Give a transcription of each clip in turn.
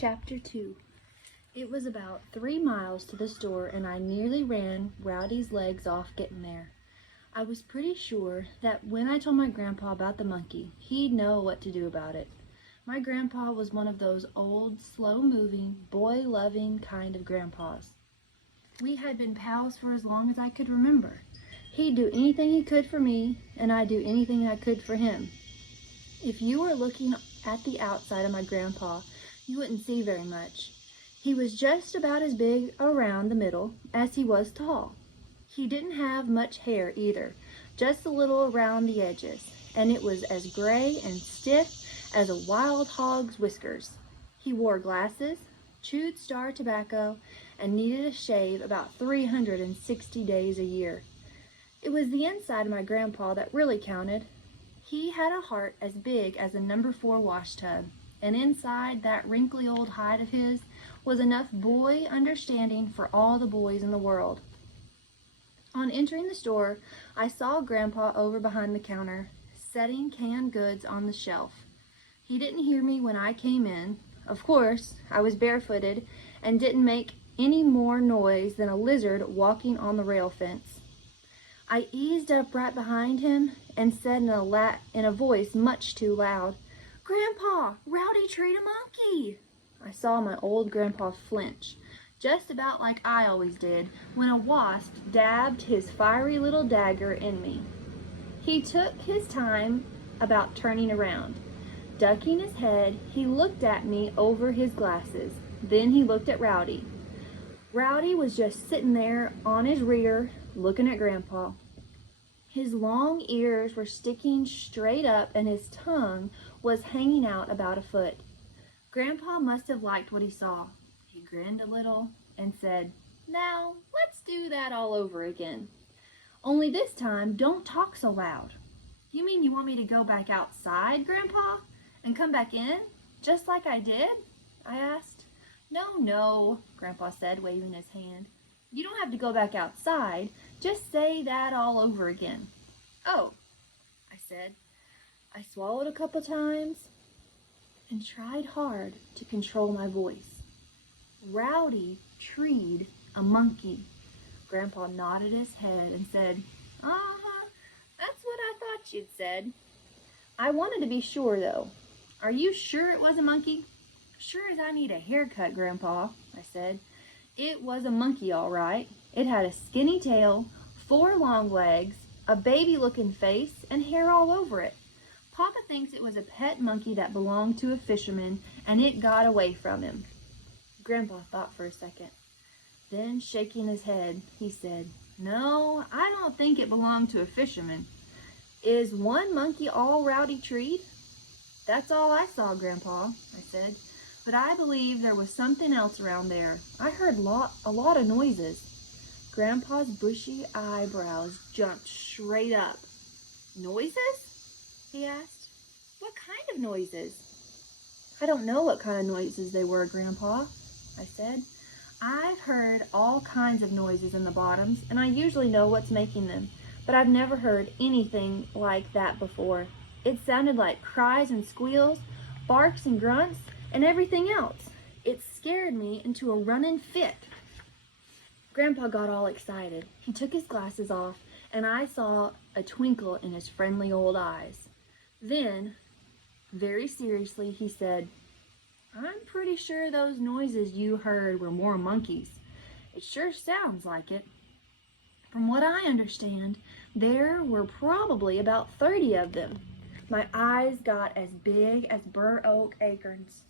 Chapter 2. It was about 3 miles to the store, and I nearly ran Rowdy's legs off getting there. I was pretty sure that when I told my grandpa about the monkey, he'd know what to do about it. My grandpa was one of those old, slow-moving, boy-loving kind of grandpas. We had been pals for as long as I could remember. He'd do anything he could for me, and I'd do anything I could for him. If you were looking at the outside of my grandpa, you wouldn't see very much. He was just about as big around the middle as he was tall. He didn't have much hair either, just a little around the edges, and it was as gray and stiff as a wild hog's whiskers. He wore glasses, chewed star tobacco, and needed a shave about 360 days a year. It was the inside of my grandpa that really counted. He had a heart as big as a number 4 wash tub, and inside that wrinkly old hide of his was enough boy understanding for all the boys in the world. On entering the store, I saw Grandpa over behind the counter, setting canned goods on the shelf. He didn't hear me when I came in. Of course, I was barefooted and didn't make any more noise than a lizard walking on the rail fence. I eased up right behind him and said in a voice much too loud, "Grandpa, Rowdy treed a monkey!" I saw my old grandpa flinch, just about like I always did when a wasp dabbed his fiery little dagger in me. He took his time about turning around. Ducking his head, he looked at me over his glasses. Then he looked at Rowdy. Rowdy was just sitting there on his rear, looking at Grandpa. His long ears were sticking straight up and his tongue was hanging out about a foot. Grandpa must have liked what he saw. He grinned a little and said, "Now, let's do that all over again. Only this time, don't talk so loud." "You mean you want me to go back outside, Grandpa, and come back in, just like I did?" I asked. No, Grandpa said, waving his hand. "You don't have to go back outside. Just say that all over again." "Oh," I said. I swallowed a couple times and tried hard to control my voice. "Rowdy treed a monkey." Grandpa nodded his head and said, That's what I thought you'd said." I wanted to be sure, though. "Are you sure it was a monkey?" "Sure as I need a haircut, Grandpa," I said. "It was a monkey, all right. It had a skinny tail, 4 long legs, a baby-looking face, and hair all over it. Papa thinks it was a pet monkey that belonged to a fisherman, and it got away from him." Grandpa thought for a second. Then, shaking his head, he said, "No, I don't think it belonged to a fisherman. Is one monkey all Rowdy treed?" "That's all I saw, Grandpa," I said. "But I believe there was something else around there. I heard a lot of noises." Grandpa's bushy eyebrows jumped straight up. "Noises?" he asked. "What kind of noises?" "I don't know what kind of noises they were, Grandpa," I said. "I've heard all kinds of noises in the bottoms, and I usually know what's making them, but I've never heard anything like that before. It sounded like cries and squeals, barks and grunts, and everything else. It scared me into a running fit." Grandpa got all excited. He took his glasses off, and I saw a twinkle in his friendly old eyes. Then, very seriously, he said, "I'm pretty sure those noises you heard were more monkeys. It sure sounds like it. From what I understand, there were probably about 30 of them." My eyes got as big as bur oak acorns.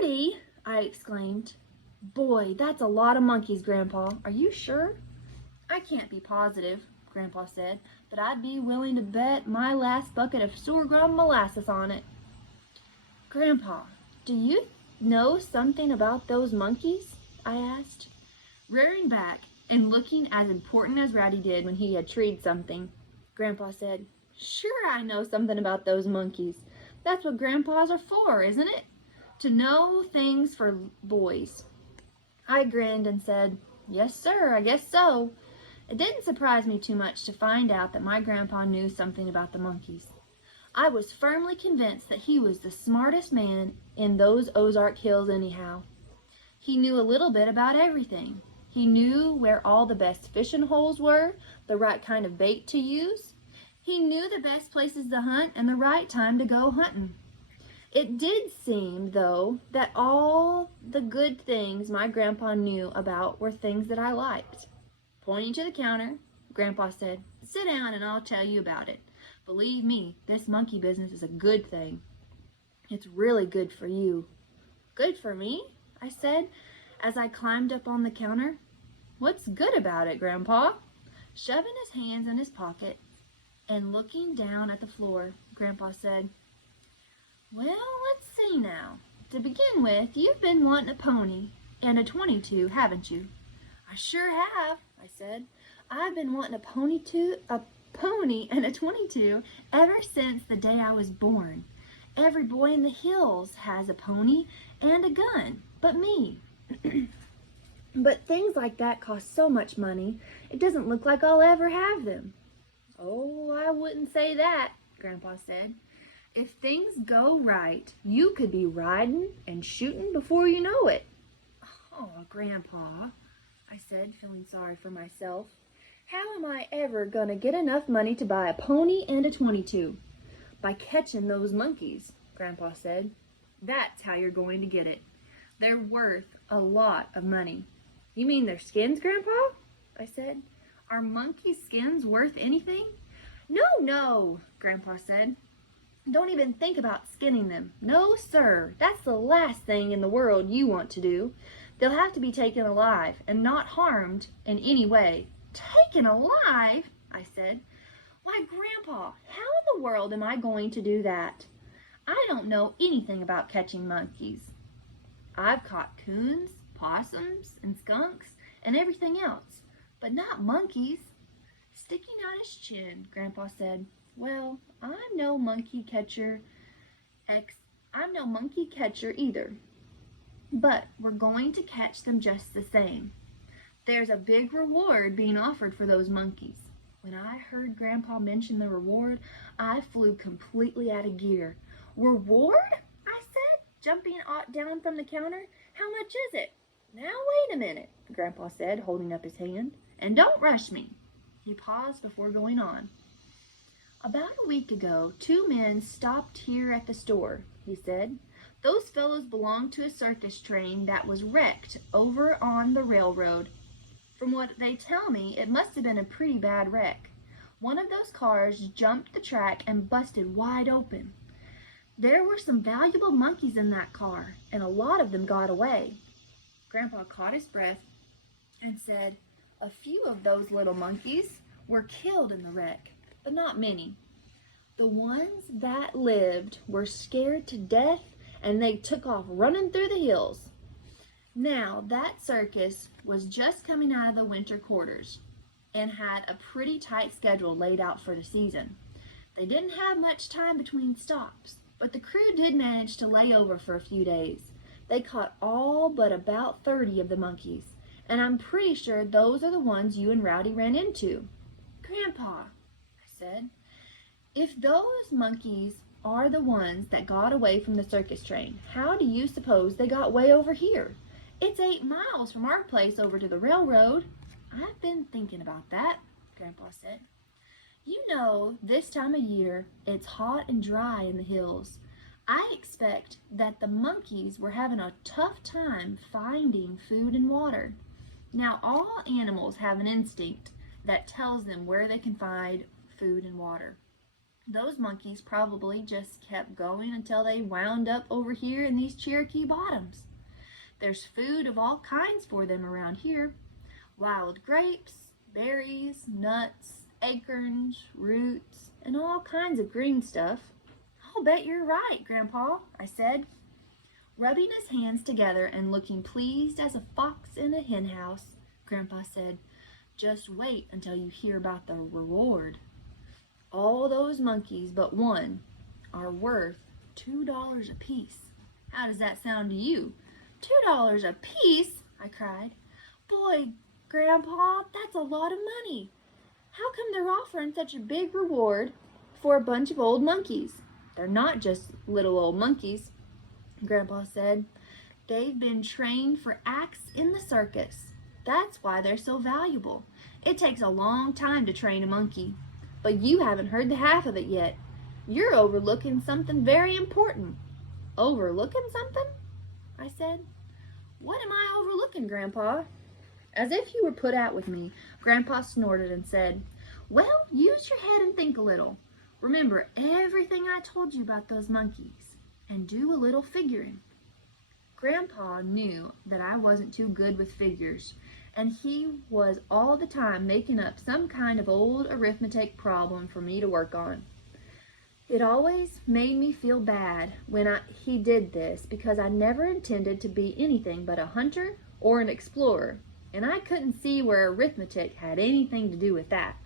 "30?" I exclaimed. "Boy, that's a lot of monkeys, Grandpa. Are you sure?" "I can't be positive," Grandpa said, "but I'd be willing to bet my last bucket of sorghum molasses on it." "Grandpa, do you know something about those monkeys?" I asked. Rearing back and looking as important as Rowdy did when he had treed something, Grandpa said, "Sure I know something about those monkeys. That's what grandpas are for, isn't it? To know things for boys." I grinned and said, "Yes, sir, I guess so." It didn't surprise me too much to find out that my grandpa knew something about the monkeys. I was firmly convinced that he was the smartest man in those Ozark Hills anyhow. He knew a little bit about everything. He knew where all the best fishing holes were, the right kind of bait to use. He knew the best places to hunt and the right time to go hunting. It did seem, though, that all the good things my grandpa knew about were things that I liked. Pointing to the counter, Grandpa said, "Sit down and I'll tell you about it. Believe me, this monkey business is a good thing. It's really good for you." "Good for me?" I said, as I climbed up on the counter. "What's good about it, Grandpa?" Shoving his hands in his pocket and looking down at the floor, Grandpa said, "Well, let's see now. To begin with, you've been wanting a pony and a 22, haven't you?" "I sure have," I said. "I've been wanting a pony and a 22 ever since the day I was born. Every boy in the hills has a pony and a gun, but me." "But things like that cost so much money, it doesn't look like I'll ever have them." "Oh, I wouldn't say that," Grandpa said. "If things go right, you could be riding and shooting before you know it." "Oh, Grandpa," I said, feeling sorry for myself. "How am I ever going to get enough money to buy a pony and a 22? "By catching those monkeys," Grandpa said. "That's how you're going to get it. They're worth a lot of money." "You mean their skins, Grandpa?" I said. "Are monkey skins worth anything?" No, Grandpa said. "Don't even think about skinning them. No, sir. That's the last thing in the world you want to do. They'll have to be taken alive and not harmed in any way." "Taken alive?" I said. "Why, Grandpa, how in the world am I going to do that? I don't know anything about catching monkeys. I've caught coons, possums, and skunks, and everything else, but not monkeys." Sticking out his chin, Grandpa said, "Well, I'm no monkey catcher either, but we're going to catch them just the same. There's a big reward being offered for those monkeys." When I heard Grandpa mention the reward, I flew completely out of gear. "Reward?" I said, jumping down from the counter. "How much is it?" "Now wait a minute," Grandpa said, holding up his hand, "and don't rush me." He paused before going on. "About a week ago, 2 men stopped here at the store," he said. "Those fellows belonged to a circus train that was wrecked over on the railroad. From what they tell me, it must have been a pretty bad wreck. One of those cars jumped the track and busted wide open. There were some valuable monkeys in that car, and a lot of them got away." Grandpa caught his breath and said, "A few of those little monkeys were killed in the wreck, but not many. The ones that lived were scared to death, and they took off running through the hills." Now, that circus was just coming out of the winter quarters and had a pretty tight schedule laid out for the season. They didn't have much time between stops, but the crew did manage to lay over for a few days. They caught all but about 30 of the monkeys, and I'm pretty sure those are the ones you and Rowdy ran into." "Grandpa," I said, "if those monkeys are the ones that got away from the circus train, how do you suppose they got way over here? It's 8 miles from our place over to the railroad." "I've been thinking about that," Grandpa said. "You know, this time of year, it's hot and dry in the hills. I expect that the monkeys were having a tough time finding food and water. Now, all animals have an instinct that tells them where they can find food and water. Those monkeys probably just kept going until they wound up over here in these Cherokee bottoms. There's food of all kinds for them around here. Wild grapes, berries, nuts, acorns, roots, and all kinds of green stuff." "I'll bet you're right, Grandpa," I said. Rubbing his hands together and looking pleased as a fox in a hen house, Grandpa said, "Just wait until you hear about the reward. All those monkeys but one are worth $2 apiece. How does that sound to you?" $2 apiece?" I cried. "Boy, Grandpa, that's a lot of money. How come they're offering such a big reward for a bunch of old monkeys?" They're not just little old monkeys, Grandpa said. They've been trained for acts in the circus. That's why they're so valuable. It takes a long time to train a monkey. But you haven't heard the half of it yet. You're overlooking something very important. Overlooking something? I said. What am I overlooking, Grandpa? As if you were put out with me, Grandpa snorted and said, Well, use your head and think a little. Remember everything I told you about those monkeys, and do a little figuring. Grandpa knew that I wasn't too good with figures, and he was all the time making up some kind of old arithmetic problem for me to work on. It always made me feel bad when he did this because I never intended to be anything but a hunter or an explorer, and I couldn't see where arithmetic had anything to do with that.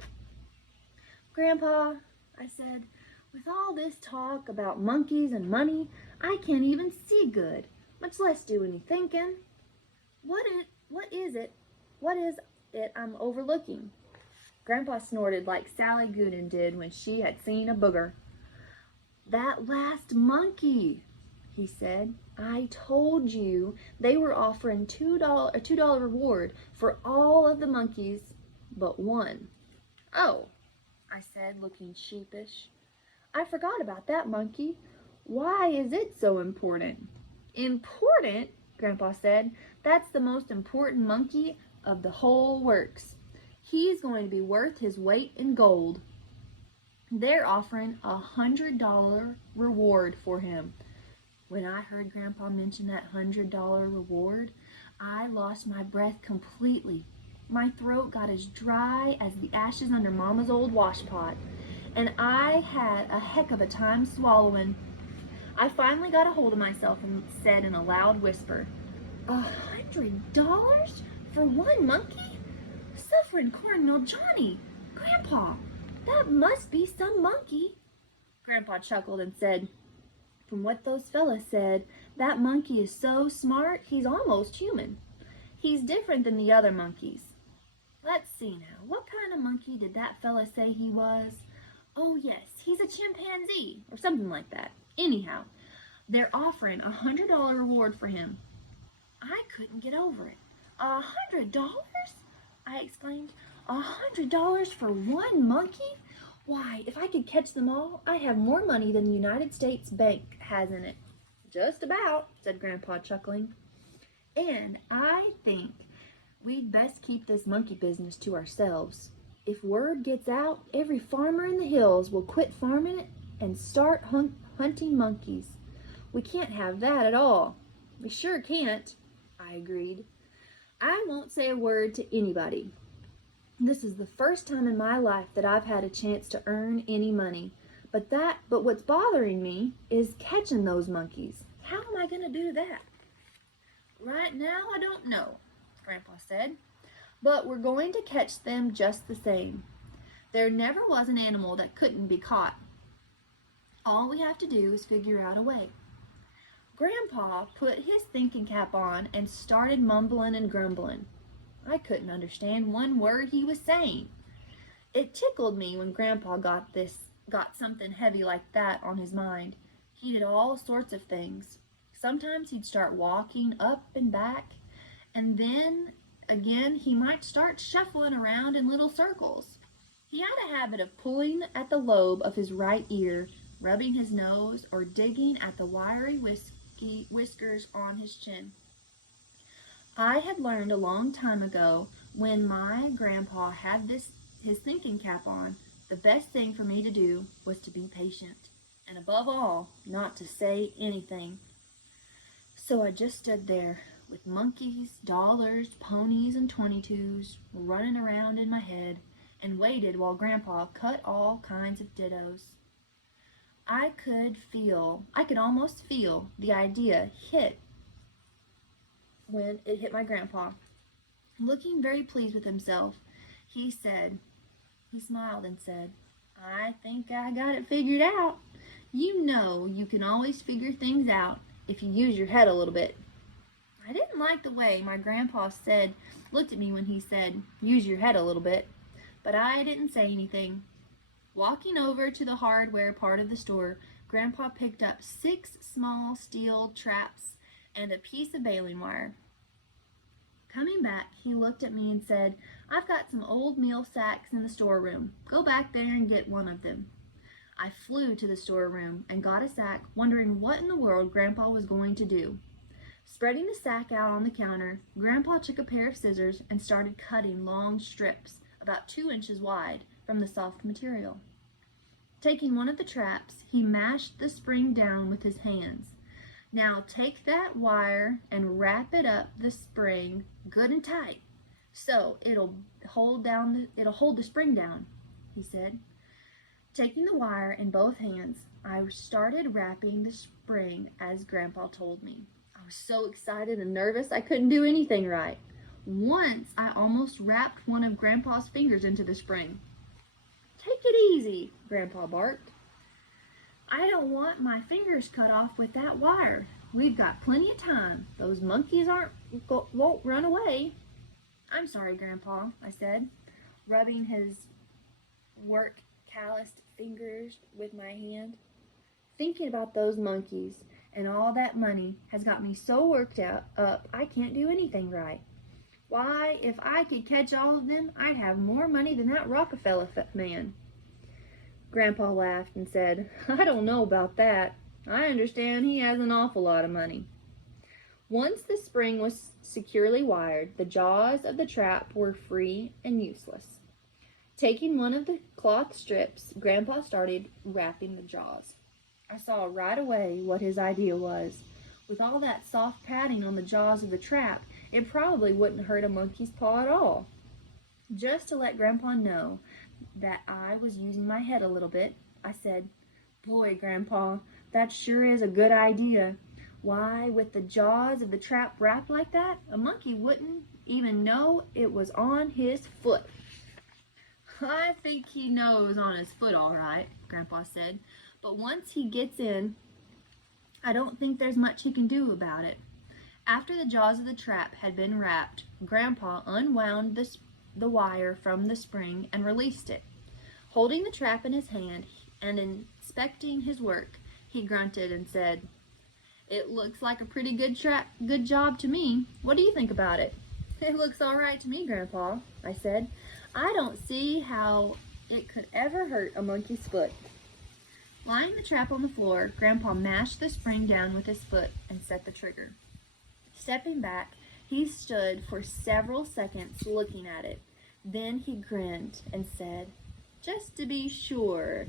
Grandpa, I said, with all this talk about monkeys and money, I can't even see good, much less do any thinking. What is it I'm overlooking? Grandpa snorted like Sally Gooden did when she had seen a booger. That last monkey, he said. I told you they were offering a $2 reward for all of the monkeys but one. Oh, I said, looking sheepish. I forgot about that monkey. Why is it so important? Important? Grandpa said. That's the most important monkey of the whole works. He's going to be worth his weight in gold. They're offering $100 reward for him. When I heard Grandpa mention that $100 reward, I lost my breath completely. My throat got as dry as the ashes under Mama's old washpot, and I had a heck of a time swallowing. I finally got a hold of myself and said in a loud whisper, $100 for one monkey? Suffering Cornmeal Johnny! Grandpa, that must be some monkey. Grandpa chuckled and said, From what those fellas said, that monkey is so smart he's almost human. He's different than the other monkeys. Let's see now, what kind of monkey did that fella say he was? Oh yes, he's a chimpanzee, or something like that. Anyhow, they're offering $100 reward for him. I couldn't get over it. $100? I exclaimed. $100 for one monkey? Why, if I could catch them all, I'd have more money than the United States Bank has in it. Just about, said Grandpa, chuckling. And I think we'd best keep this monkey business to ourselves. If word gets out, every farmer in the hills will quit farming it and start hunting monkeys. We can't have that at all. We sure can't, I agreed. I won't say a word to anybody. This is the first time in my life that I've had a chance to earn any money. But what's bothering me is catching those monkeys. How am I going to do that? Right now, I don't know, Grandpa said. But we're going to catch them just the same. There never was an animal that couldn't be caught. All we have to do is figure out a way. Grandpa put his thinking cap on and started mumbling and grumbling. I couldn't understand one word he was saying. It tickled me when Grandpa got something heavy like that on his mind. He did all sorts of things. Sometimes he'd start walking up and back, and then again he might start shuffling around in little circles. He had a habit of pulling at the lobe of his right ear, rubbing his nose, or digging at the wiry whiskers on his chin. I had learned a long time ago, when my grandpa had his thinking cap on, the best thing for me to do was to be patient, and above all, not to say anything. So I just stood there, with monkeys, dollars, ponies, and 22s running around in my head, and waited while Grandpa cut all kinds of dittos. I could almost feel the idea hit when it hit my grandpa. Looking very pleased with himself, he smiled and said, I think I got it figured out. You know you can always figure things out if you use your head a little bit. I didn't like the way my grandpa looked at me when he said, use your head a little bit, but I didn't say anything. Walking over to the hardware part of the store, Grandpa picked up 6 small steel traps and a piece of baling wire. Coming back, he looked at me and said, "I've got some old meal sacks in the storeroom. Go back there and get one of them." I flew to the storeroom and got a sack, wondering what in the world Grandpa was going to do. Spreading the sack out on the counter, Grandpa took a pair of scissors and started cutting long strips, about 2 inches wide, from the soft material. Taking one of the traps, he mashed the spring down with his hands. "Now take that wire and wrap it up the spring good and tight, so it'll hold the spring down," he said. Taking the wire in both hands, I started wrapping the spring as Grandpa told me. I was so excited and nervous I couldn't do anything right. Once I almost wrapped one of Grandpa's fingers into the spring. "Take it easy," Grandpa barked. "I don't want my fingers cut off with that wire. We've got plenty of time. Those monkeys won't run away." "I'm sorry, Grandpa," I said, rubbing his calloused fingers with my hand. Thinking about those monkeys and all that money has got me so worked up I can't do anything right. Why, if I could catch all of them, I'd have more money than that Rockefeller man." Grandpa laughed and said, "I don't know about that. I understand he has an awful lot of money." Once the spring was securely wired, the jaws of the trap were free and useless. Taking one of the cloth strips, Grandpa started wrapping the jaws. I saw right away what his idea was. With all that soft padding on the jaws of the trap, it probably wouldn't hurt a monkey's paw at all. Just to let Grandpa know that I was using my head a little bit, I said, "Boy, Grandpa, that sure is a good idea. Why, with the jaws of the trap wrapped like that, a monkey wouldn't even know it was on his foot." "I think he knows on his foot all right," Grandpa said, "but once he gets in, I don't think there's much he can do about it." After the jaws of the trap had been wrapped, Grandpa unwound the wire from the spring and released it. Holding the trap in his hand and inspecting his work, he grunted and said, "It looks like a pretty good job to me. What do you think about it?" "It looks all right to me, Grandpa," I said. "I don't see how it could ever hurt a monkey's foot." Lying the trap on the floor, Grandpa mashed the spring down with his foot and set the trigger. Stepping back, he stood for several seconds looking at it. Then he grinned and said, "Just to be sure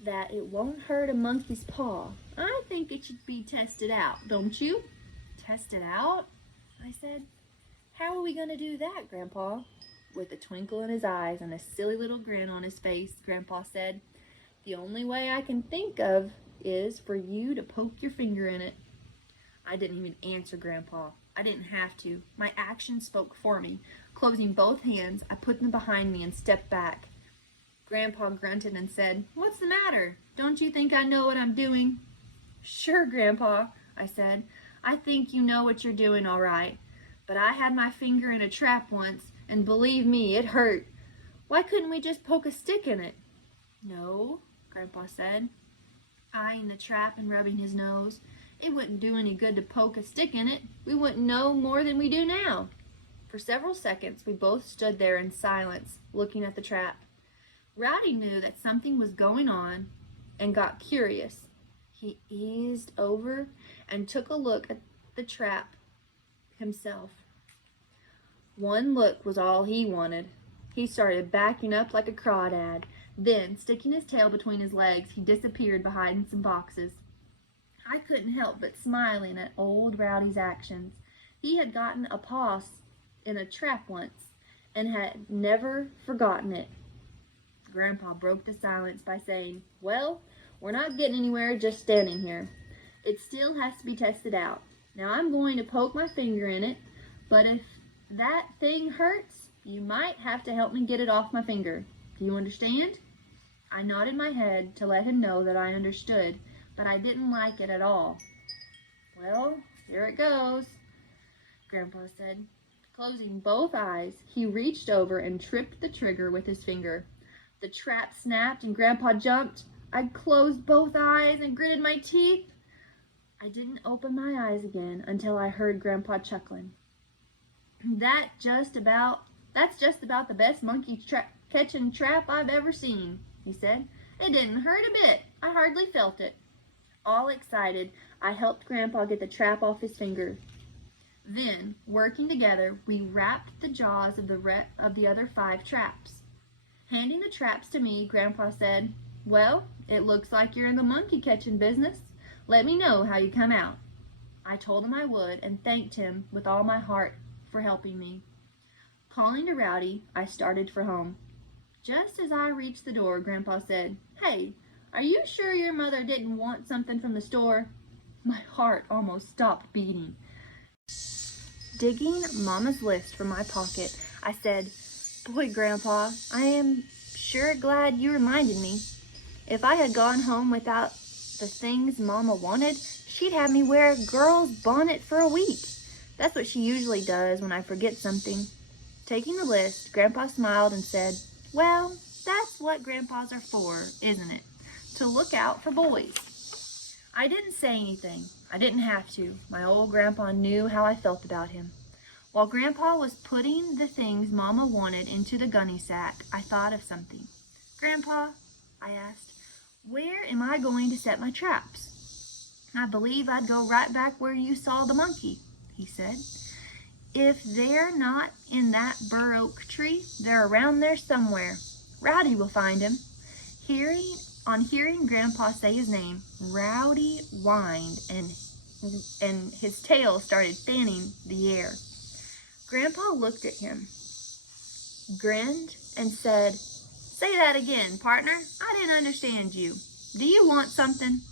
that it won't hurt a monkey's paw, I think it should be tested out, don't you?" "Tested out?" I said. "How are we going to do that, Grandpa?" With a twinkle in his eyes and a silly little grin on his face, Grandpa said, "The only way I can think of is for you to poke your finger in it." I didn't even answer Grandpa. I didn't have to. My action spoke for me. Closing both hands, I put them behind me and stepped back. Grandpa grunted and said, "What's the matter? Don't you think I know what I'm doing?" "Sure, Grandpa," I said. "I think you know what you're doing all right. But I had my finger in a trap once, and believe me, it hurt. Why couldn't we just poke a stick in it?" "No," Grandpa said, eyeing the trap and rubbing his nose. "It wouldn't do any good to poke a stick in it. We wouldn't know more than we do now." For several seconds, we both stood there in silence, looking at the trap. Rowdy knew that something was going on and got curious. He eased over and took a look at the trap himself. One look was all he wanted. He started backing up like a crawdad. Then, sticking his tail between his legs, he disappeared behind some boxes. I couldn't help but smiling at old Rowdy's actions. He had gotten a paw in a trap once and had never forgotten it. Grandpa broke the silence by saying, "Well, we're not getting anywhere just standing here. It still has to be tested out. Now I'm going to poke my finger in it, but if that thing hurts, you might have to help me get it off my finger. Do you understand?" I nodded my head to let him know that I understood, but I didn't like it at all. "Well, here it goes," Grandpa said. Closing both eyes, he reached over and tripped the trigger with his finger. The trap snapped and Grandpa jumped. I closed both eyes and gritted my teeth. I didn't open my eyes again until I heard Grandpa chuckling. That's just about the best monkey catching trap I've ever seen, he said. It didn't hurt a bit. I hardly felt it. All excited, I helped Grandpa get the trap off his finger. Then, working together, we wrapped the jaws of the other 5 traps. Handing the traps to me, Grandpa said, "Well, it looks like you're in the monkey catching business. Let me know how you come out." I told him I would and thanked him with all my heart for helping me. Calling to Rowdy, I started for home. Just as I reached the door, Grandpa said, "Hey, are you sure your mother didn't want something from the store?" My heart almost stopped beating. Digging Mama's list from my pocket, I said, "Boy, Grandpa, I am sure glad you reminded me. If I had gone home without the things Mama wanted, she'd have me wear a girl's bonnet for a week. That's what she usually does when I forget something." Taking the list, Grandpa smiled and said, "Well, that's what grandpas are for, isn't it? To look out for boys." I didn't say anything. I didn't have to. My old grandpa knew how I felt about him. While Grandpa was putting the things Mama wanted into the gunny sack, I thought of something. "Grandpa," I asked, "where am I going to set my traps?" "I believe I'd go right back where you saw the monkey," he said. "If they're not in that bur oak tree, they're around there somewhere. Rowdy will find him." On hearing Grandpa say his name, Rowdy whined and his tail started fanning the air. Grandpa looked at him, grinned, and said, "Say that again, partner. I didn't understand you. Do you want something?"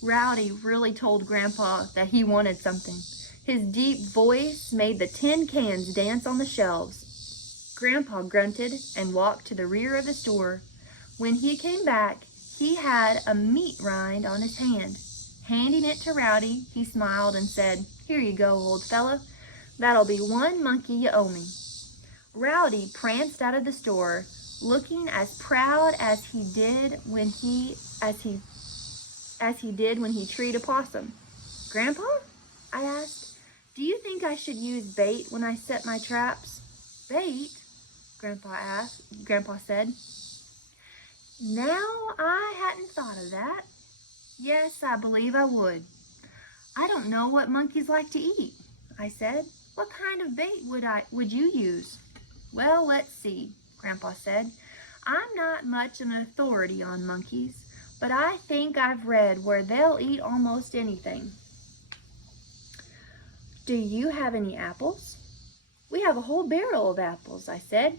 Rowdy really told Grandpa that he wanted something. His deep voice made the tin cans dance on the shelves. Grandpa grunted and walked to the rear of the store. When he came back, he had a meat rind on his hand. Handing it to Rowdy, he smiled and said, "Here you go, old fella. That'll be 1 monkey you owe me." Rowdy pranced out of the store, looking as proud as he did when he treed a possum. "Grandpa?" I asked. "Do you think I should use bait when I set my traps?" "Bait?" Grandpa said. "Now, I hadn't thought of that. Yes, I believe I would." "I don't know what monkeys like to eat," I said. "What kind of bait would you use?" "Well, let's see," Grandpa said. "I'm not much an authority on monkeys, but I think I've read where they'll eat almost anything." "Do you have any apples?" "We have a whole barrel of apples," I said.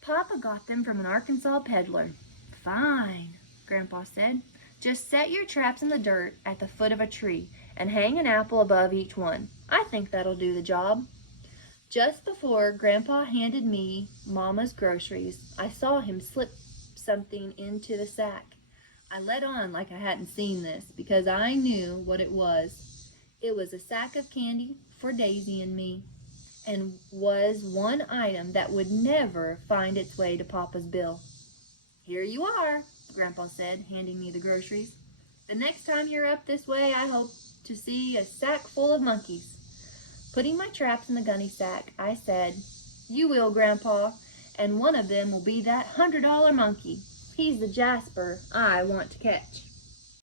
"Papa got them from an Arkansas peddler." "Fine," Grandpa said. "Just set your traps in the dirt at the foot of a tree and hang an apple above each one. I think that'll do the job." Just before Grandpa handed me Mama's groceries, I saw him slip something into the sack. I let on like I hadn't seen this because I knew what it was. It was a sack of candy for Daisy and me, and was one item that would never find its way to Papa's bill. "Here you are," Grandpa said, handing me the groceries. "The next time you're up this way, I hope to see a sack full of monkeys." Putting my traps in the gunny sack, I said, "You will, Grandpa, and one of them will be that $100 monkey. He's the Jasper I want to catch."